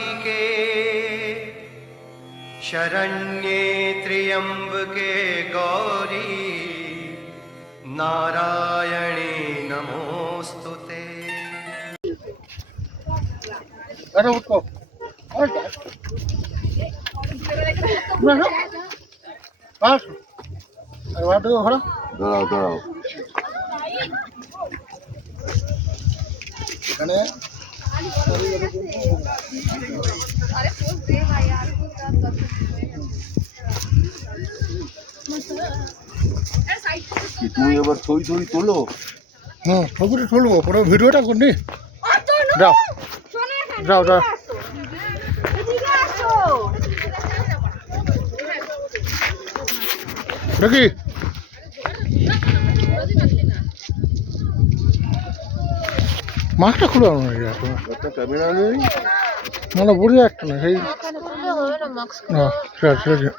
सारिके शरण्ये त्र्यंबके गौरी नारायणे नमोस्तुते। अरे उठो बस दाঁড়াও দাঁড়াও এখানে তুমি এবার ছবি ছবি তোলো। হ্যাঁ ছবিটা তুলবো, পুরো ভিডিওটা করনি। যাও যাও যাও দেখি মাছটা খুলে আনো নাকি একটা ক্যামেরা নেই মানে বুঝে একটা না সেই না ঠিক আছে ঠিক আছে।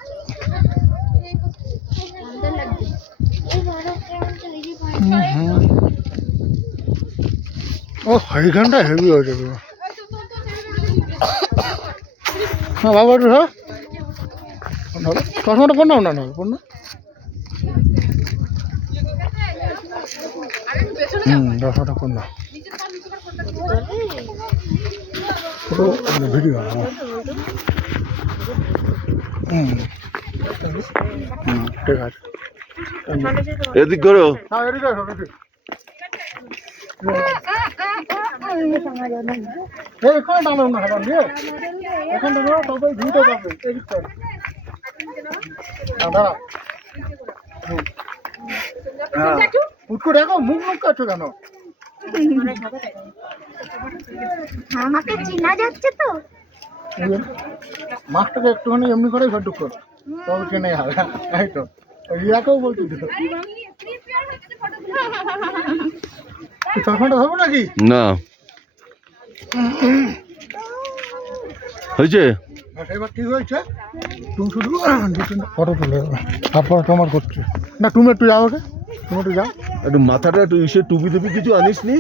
ও এইখানটা হেভি হয়েছে না বাবা একটু হ্যাঁ চশমাটা কোন নাও না না কোন না চশমাটা কোন না ভিডিও ঠিক আছে এদিক করো হ্যাঁ এদিকে আসো এদিকে এখানে দাঁড়াও না দিয়ে এখান থেকে সবাই ভিডিও করবে এদিক করে দাঁড়াও হ্যাঁ উঠকো দেখো মুখ মুখ কাটছো কেন আমাকে চেনা যাচ্ছে তো মাছটাকে একটুখানি এমনি করে ঘর ঢুকো তবে চেনে হবে তাই তো রিয়াকেও বলছি চশমাটা ধরবো নাকি না হয়েছে এবার ঠিক হয়েছে তুমি শুধু দু তিনটা ফটো তুলে তারপর তোমার করছে না তুমি একটু যাও ওকে তুমি একটু যাও একটু মাথাটা একটু ইসে টুপি টুপি কিছু আনিস নি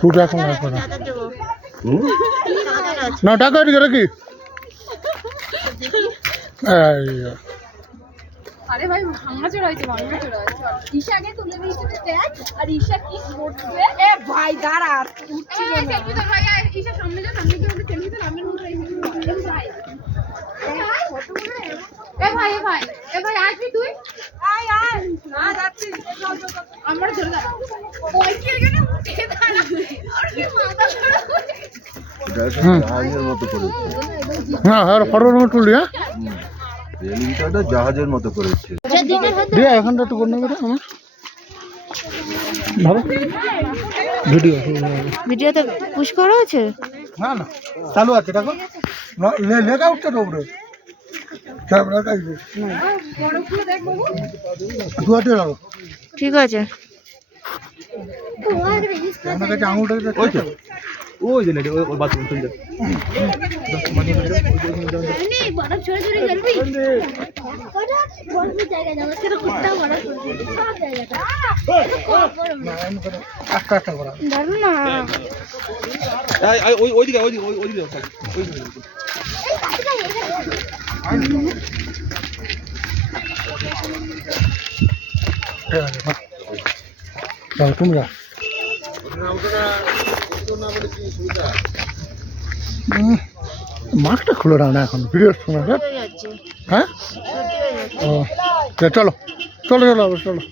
টুটা এখন রাখো না না টাকা এদিকে রাখি আরে ভাই ভাঙাচোরা হয়েছে ভাঙাচোরা হয়েছে ঈশা আগে তুলে দিয়েছে দেখ আর ঈশা কি করছে এ ভাই দাঁড়া উঠছি না সেলফি তো ভাই ঈশা সামনে যা সামনে গিয়ে সেলফি তো আমি উঠে ভাই এ ভাই আসবি তুই আয় আয় না যাচ্ছি আমরা চলে যা ওই কি এখানে উঠে দাঁড়া আর কি মাথা ধরা জাহাজের মতো করেছে হ্যাঁ আর ফটো তুলি হ্যাঁ রেলিংটা জাহাজের মতো করেছে দিয়া এখানটা একটু করে নেবে আমার ভালো ভিডিওতে পুশ করা আছে না না চালু আছে দেখো লেখা উঠছে তো উপরে ঠিক আছে আমার কাছে আঙুলটা ওই যে ওই বাথরুম চলে বরফ ছড়ে ছড়ে গেলবি বরফের জায়গা যাবো সেটা কোথাও বরফ সব জায়গাটা আস্তে আস্তে করা ধরো না ওইদিকে তুমি যা মাস্কটা খুলে দাও না এখন ভিডিওর সময় হ্যাঁ ও চলো চলো চলো চলো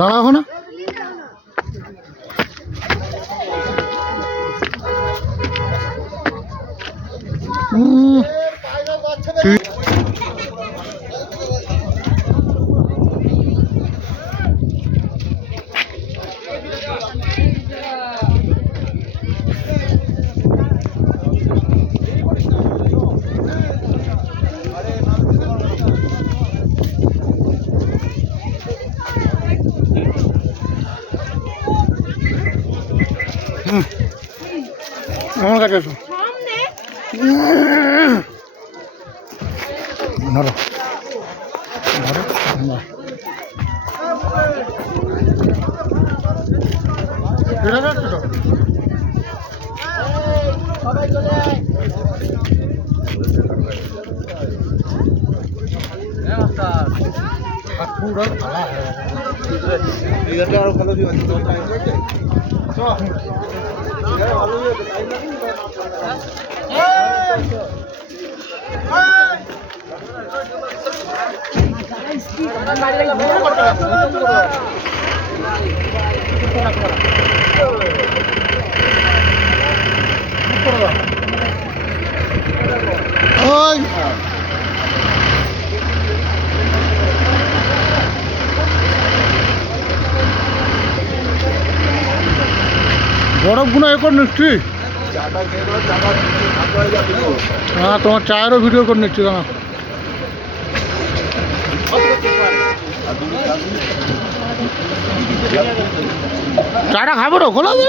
দাঁড়াবো না আমার কাছে এসো ধরো ধরো না। এটা যাচ্ছে তো আরো ভালো দিয়ে ওই বরফগুলো এ করে নিচ্ছি। হ্যাঁ তোমার চায়েরও ভিডিও করে নিচ্ছি দাঁড়া। চাটা খাবো তো খোলা হবে।